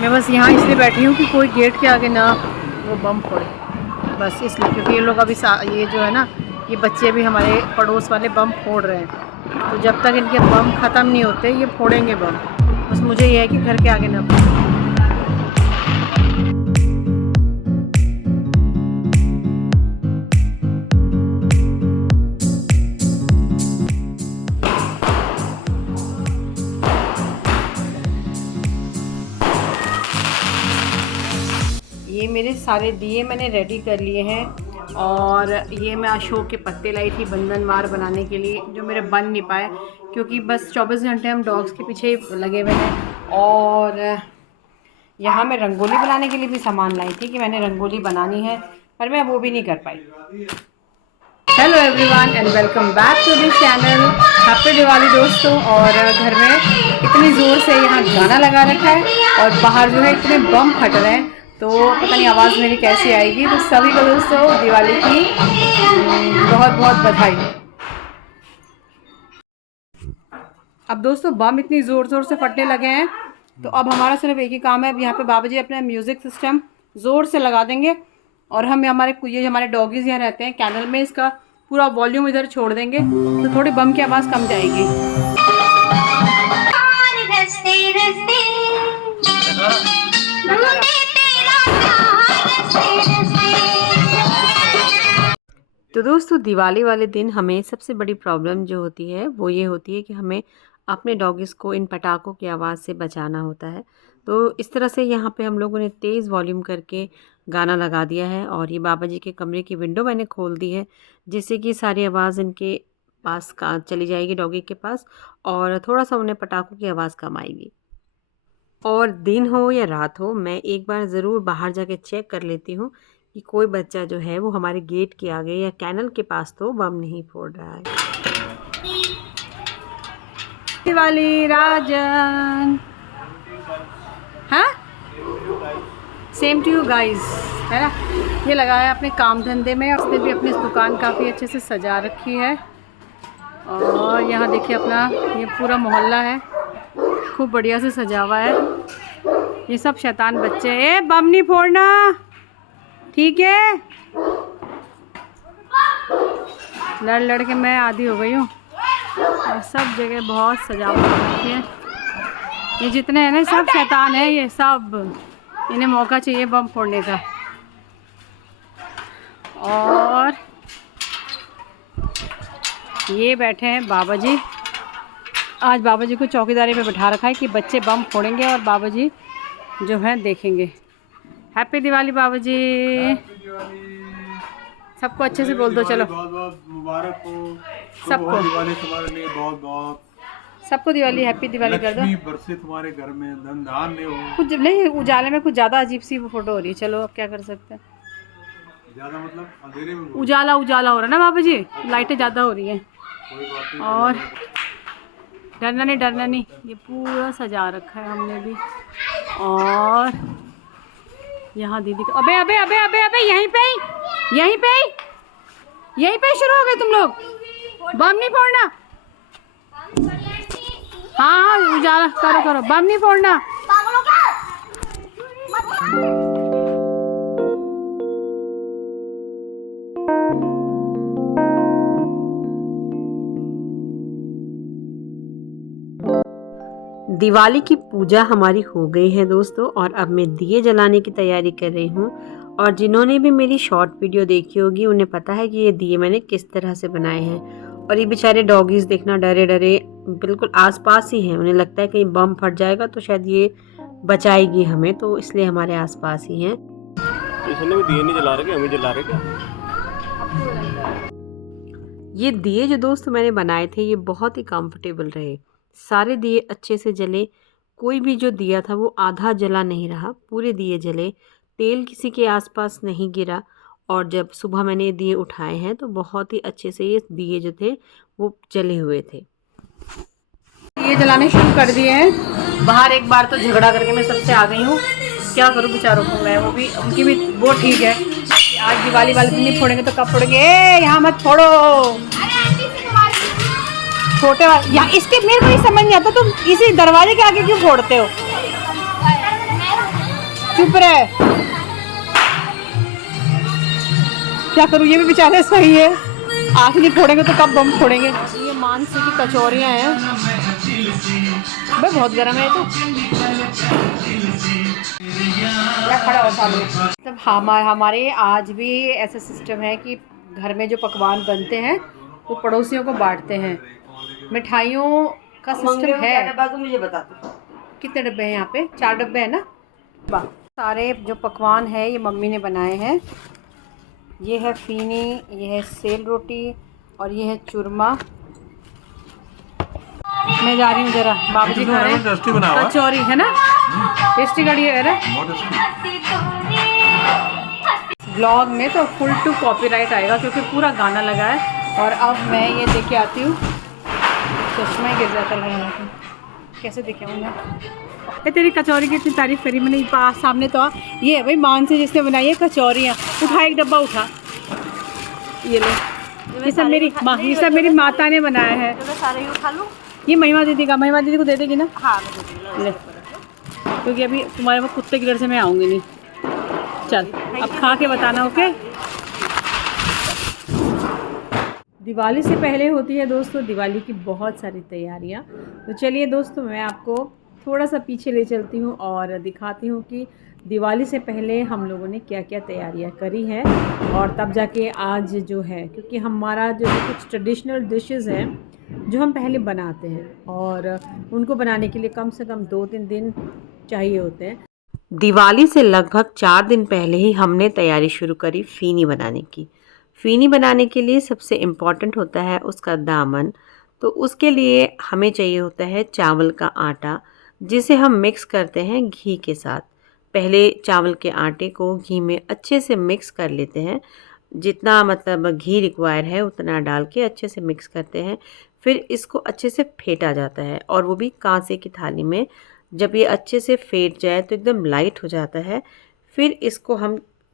मैं बस यहाँ इसलिए बैठी हूँ कि कोई गेट के आगे ना वो बम फोड़े, बस इसलिए, क्योंकि ये लोग अभी ये जो है ना, ये बच्चे भी हमारे पड़ोस वाले बम फोड़ रहे हैं। तो जब तक इनके बम ख़त्म नहीं होते ये फोड़ेंगे बम। बस मुझे ये है कि घर के आगे ना फोड़े। ये मेरे सारे दिए मैंने रेडी कर लिए हैं, और ये मैं अशोक के पत्ते लाई थी बंधनवार बनाने के लिए, जो मेरे बन नहीं पाए क्योंकि बस 24 घंटे हम डॉग्स के पीछे लगे हुए हैं। और यहाँ मैं रंगोली बनाने के लिए भी सामान लाई थी कि मैंने रंगोली बनानी है, पर मैं वो भी नहीं कर पाई। Hello everyone and welcome back to this channel. Happy Diwali दोस्तों। और घर में इतनी ज़ोर से यहाँ गाना लगा रखा है और बाहर जो है इतने बम फट रहे हैं, तो पता नहीं आवाज़ मेरी कैसी आएगी। तो सभी को दोस्तों दिवाली की बहुत बहुत बधाई। अब दोस्तों बम इतनी ज़ोर ज़ोर से फटने लगे हैं, तो अब हमारा सिर्फ एक ही काम है। अब यहाँ पे बाबा जी अपना म्यूज़िक सिस्टम ज़ोर से लगा देंगे और हम हमारे डॉगीज़ यहाँ रहते हैं कैनल में, इसका पूरा वॉल्यूम इधर छोड़ देंगे तो थोड़ी बम की आवाज़ कम जाएगी। तो दोस्तों दिवाली वाले दिन हमें सबसे बड़ी प्रॉब्लम जो होती है वो ये होती है कि हमें अपने डॉगीज़ को इन पटाखों की आवाज़ से बचाना होता है। तो इस तरह से यहाँ पे हम लोगों ने तेज़ वॉल्यूम करके गाना लगा दिया है, और ये बाबा जी के कमरे की विंडो मैंने खोल दी है, जिससे कि सारी आवाज़ इनके पास का चली जाएगी, डॉगी के पास, और थोड़ा सा उन्हें पटाखों की आवाज़ कम आएगी। और दिन हो या रात हो, मैं एक बार ज़रूर बाहर जाके चेक कर लेती हूँ कि कोई बच्चा जो है वो हमारे गेट के आगे या कैनल के पास तो बम नहीं फोड़ रहा है। दिवाली राजन, हाँ सेम टू यू गाइस, है ना। ये लगाया अपने काम धंधे में, उसने भी अपनी दुकान काफ़ी अच्छे से सजा रखी है। और यहाँ देखिए अपना ये पूरा मोहल्ला है, खूब बढ़िया से सजा हुआ है। ये सब शैतान बच्चे, ए बम नहीं फोड़ना, ठीक है। लड़ लड़ के मैं आधी हो गई हूँ, और सब जगह बहुत सजावट रखी है। ये जितने हैं ना सब शैतान है, ये सब, इन्हें मौका चाहिए बम फोड़ने का। और ये बैठे हैं बाबा जी, आज बाबा जी को चौकीदारी पे बैठा रखा है कि बच्चे बम फोड़ेंगे और बाबा जी जो है देखेंगे। हैप्पी दिवाली बाबा जी, सबको अच्छे से बोल दो। चलो बहुत बहुत मुबारक हो सबको, दिवाली तुम्हारे लिए बहुत बहुत, सबको दिवाली हैप्पी दिवाली कर दो। लक्ष्मी बरसे तुम्हारे घर में, धन धान्य हो। कुछ नहीं, उजाले में कुछ ज़्यादा अजीब सी फोटो हो रही है। चलो अब क्या कर सकते हैं, ज्यादा मतलब अंधेरे में उजाला उजाला हो रहा है ना बाबा जी, लाइटें ज़्यादा हो रही हैं। कोई बात नहीं। और डरना नहीं, डरना नहीं, ये पूरा सजा रखा है हमने भी। और यहाँ दीदी का, अबे अबे अबे अबे अबे यहीं पे शुरू हो गए तुम लोग, बम नहीं फोड़ना। हाँ हाँ उजाला करो करो, बम नहीं फोड़ना। दिवाली की पूजा हमारी हो गई है दोस्तों, और अब मैं दिए जलाने की तैयारी कर रही हूँ। और जिन्होंने भी मेरी शॉर्ट वीडियो देखी होगी उन्हें पता है कि ये दिए मैंने किस तरह से बनाए हैं। और ये बेचारे डॉगीज़ देखना डरे डरे बिल्कुल आसपास ही हैं, उन्हें लगता है कहीं बम फट जाएगा तो शायद ये बचाएगी हमें, तो इसलिए हमारे आसपास ही हैं। इसने भी दिए नहीं जला रहे, हम ही जला रहे क्या? ये दिए जो दोस्त मैंने बनाए थे ये बहुत ही कंफर्टेबल रहे, सारे दिए अच्छे से जले, कोई भी जो दिया था वो आधा जला नहीं रहा, पूरे दिए जले, तेल किसी के आसपास नहीं गिरा। और जब सुबह मैंने ये दिए उठाए हैं तो बहुत ही अच्छे से ये दिए जो थे वो जले हुए थे। दिए जलाने शुरू कर दिए हैं। बाहर एक बार तो झगड़ा करके मैं सबसे आ गई हूँ, क्या करूँ बेचारों को मैं, वो भी उनकी भी वो ठीक है, आज दिवाली वाले दिन नहीं फोड़ेंगे तो कब फोड़ेंगे। यहाँ मत फोड़ो, छोटे वाले यहाँ, इसके मेरे को नहीं समझ नहीं आता तुम इसी दरवाजे के आगे क्यों फोड़ते हो। चुप रहे। क्या करूँ, ये भी बेचारे सही है, आँख नहीं फोड़ेंगे तो कब बम फोड़ेंगे। ये मानसी की कचौरियाँ हैं भाई, बहुत गर्म है तो। खड़ा हो सामने। मतलब हमारे आज भी ऐसा सिस्टम है कि घर में जो पकवान बनते हैं वो पड़ोसियों को बांटते हैं। मिठाइयों का सिस्टम है। तो मुझे बता दो कितने डब्बे हैं यहाँ पे? 4 डब्बे हैं ना। वाह, सारे जो पकवान हैं ये मम्मी ने बनाए हैं। ये है फीनी, ये है सेल रोटी और ये है चूरमा। मैं जा रही हूँ जरा, बाबूजी खा रहे हैं कचौरी, है ना? टेस्टी कड़ी है ना? ब्लॉग में तो फुल टू कॉपीराइट आएगा क्योंकि पूरा गाना लगा है। और अब मैं ये देख के आती हूँ, चश्मा ही गिर जाता लगा, कैसे देखे हूँ मैं। ये तेरी कचौरी की इतनी तारीफ़ करी मैंने, पास सामने तो ये है भाई मान से जिसने बनाई है कचौरियाँ। उठा एक डब्बा उठा, ये ले, ये सब मेरी माता ने बनाया है। तो मैं सारे ही उठा लूँ। ये महिमा दीदी का, महिमा दीदी को दे देगी ना? हाँ मैं दे दूँगी। ले, क्योंकि अभी तुम्हारे पास कुत्ते की डर से मैं आऊँगी नहीं। चल अब खा के बताना, ओके? दिवाली से पहले होती है दोस्तों दिवाली की बहुत सारी तैयारियां। तो चलिए दोस्तों, मैं आपको थोड़ा सा पीछे ले चलती हूँ और दिखाती हूँ कि दिवाली से पहले हम लोगों ने क्या क्या तैयारियां करी हैं और तब जाके आज जो है, क्योंकि हमारा जो है कुछ ट्रेडिशनल डिशेस हैं जो हम पहले बनाते हैं और उनको बनाने के लिए कम से कम 2-3 दिन चाहिए होते हैं। दिवाली से लगभग 4 दिन पहले ही हमने तैयारी शुरू करी फ़ीनी बनाने की। फ़ीनी बनाने के लिए सबसे इम्पॉर्टेंट होता है उसका दामन। तो उसके लिए हमें चाहिए होता है चावल का आटा, जिसे हम मिक्स करते हैं घी के साथ। पहले चावल के आटे को घी में अच्छे से मिक्स कर लेते हैं, जितना मतलब घी रिक्वायर है उतना डाल के अच्छे से मिक्स करते हैं। फिर इसको अच्छे से फेंटा जाता है और वो भी कांसे की थाली में। जब ये अच्छे से फेंट जाए तो एकदम लाइट हो जाता है। फिर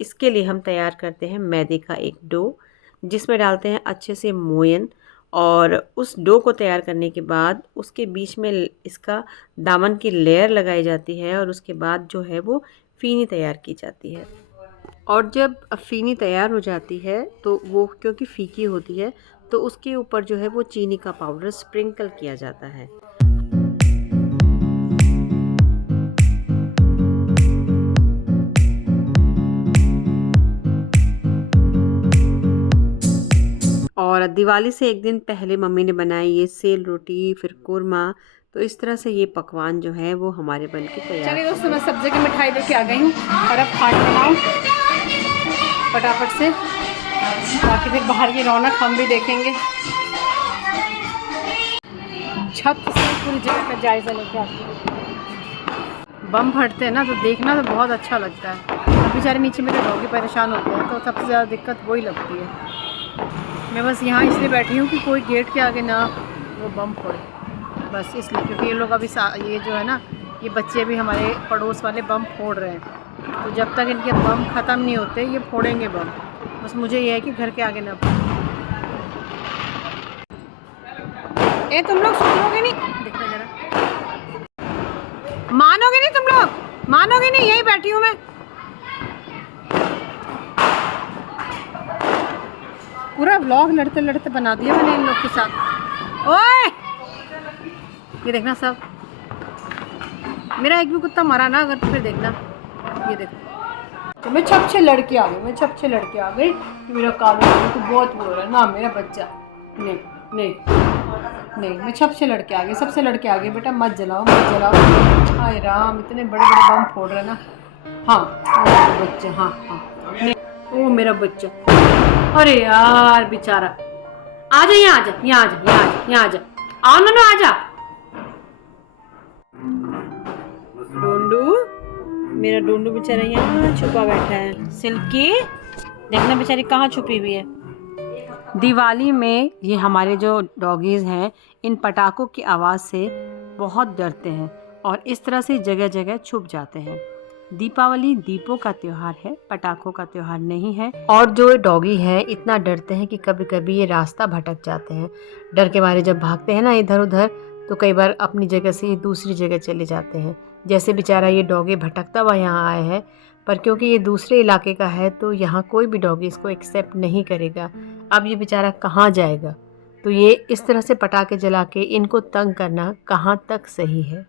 इसके लिए हम तैयार करते हैं मैदे का एक डो, जिसमें डालते हैं अच्छे से मोयन। और उस डो को तैयार करने के बाद उसके बीच में इसका दामन की लेयर लगाई जाती है और उसके बाद जो है वो फ़ीनी तैयार की जाती है। और जब फ़ीनी तैयार हो जाती है तो वो क्योंकि फीकी होती है तो उसके ऊपर जो है वो चीनी का पाउडर स्प्रिंकल किया जाता है। और दिवाली से एक दिन पहले मम्मी ने बनाई ये सेल रोटी, फिर कुरमा। तो इस तरह से ये पकवान जो है वो हमारे बन के तैयार। चलिए दोस्तों, मैं सब जगह मिठाई लेके आ गई हूँ और अब खाना बनाऊँ फटाफट से, बाकी फिर बाहर की रौनक हम भी देखेंगे। छत से पूरी जगह का जायज़ा लेके आती हूँ। बम फटते हैं ना तो देखना तो बहुत अच्छा लगता है। अब बेचारे नीचे मेरे डॉगी परेशान होते हैं तो सबसे ज़्यादा दिक्कत वही लगती है। मैं बस यहाँ इसलिए बैठी हूँ कि कोई गेट के आगे ना वो बम फोड़े, बस इसलिए, क्योंकि ये लोग अभी ये जो है ना, ये बच्चे भी हमारे पड़ोस वाले बम फोड़ रहे हैं। तो जब तक इनके बम ख़त्म नहीं होते ये फोड़ेंगे बम। बस मुझे ये है कि घर के आगे ना फोड़े। ए तुम लोग सुनोगे नहीं? देखना जरा, मानोगे नहीं तुम लोग, मानोगे नहीं, यही बैठी हूँ मैं। पूरा व्लॉग लड़ते लड़ते बना दिया मैंने इन लोग के साथ। ओए ये देखना, सब मेरा एक भी कुत्ता मरा ना अगर तो फिर देखना। ये देखो, तो मैं छप से लड़के आ गई, मेरा कालू तो बहुत बोल रहा है ना मेरा बच्चा। नहीं नहीं नहीं, मैं छप से लड़के आ गई, सबसे लड़के आ गई। बेटा मत जलाओ मत जलाओ। हाय राम, इतने बड़े बड़े बम फोड़ रहे ना। हाँ मेरा बच्चा, हाँ हाँ नहीं, ओ मेरा बच्चा। अरे यार बेचारा, आजा यहाँ, आजा यहाँ, आजा यहाँ आजा, आओ ना आजा। डोंडू, मेरा डोंडू बेचारा यहाँ छुपा बैठा है। सिल्की देखना बेचारी कहाँ छुपी हुई है। दिवाली में ये हमारे जो डॉगीज़ हैं इन पटाखों की आवाज़ से बहुत डरते हैं और इस तरह से जगह जगह छुप जाते हैं। दीपावली दीपों का त्यौहार है, पटाखों का त्यौहार नहीं है। और जो डॉगी है इतना डरते हैं कि कभी कभी ये रास्ता भटक जाते हैं। डर के मारे जब भागते हैं ना इधर उधर तो कई बार अपनी जगह से दूसरी जगह चले जाते हैं। जैसे बेचारा ये डॉगी भटकता हुआ यहाँ आया है, पर क्योंकि ये दूसरे इलाके का है तो यहाँ कोई भी डॉगी इसको एक्सेप्ट नहीं करेगा। अब ये बेचारा कहाँ जाएगा? तो ये इस तरह से पटाखे जला के इनको तंग करना कहाँ तक सही है?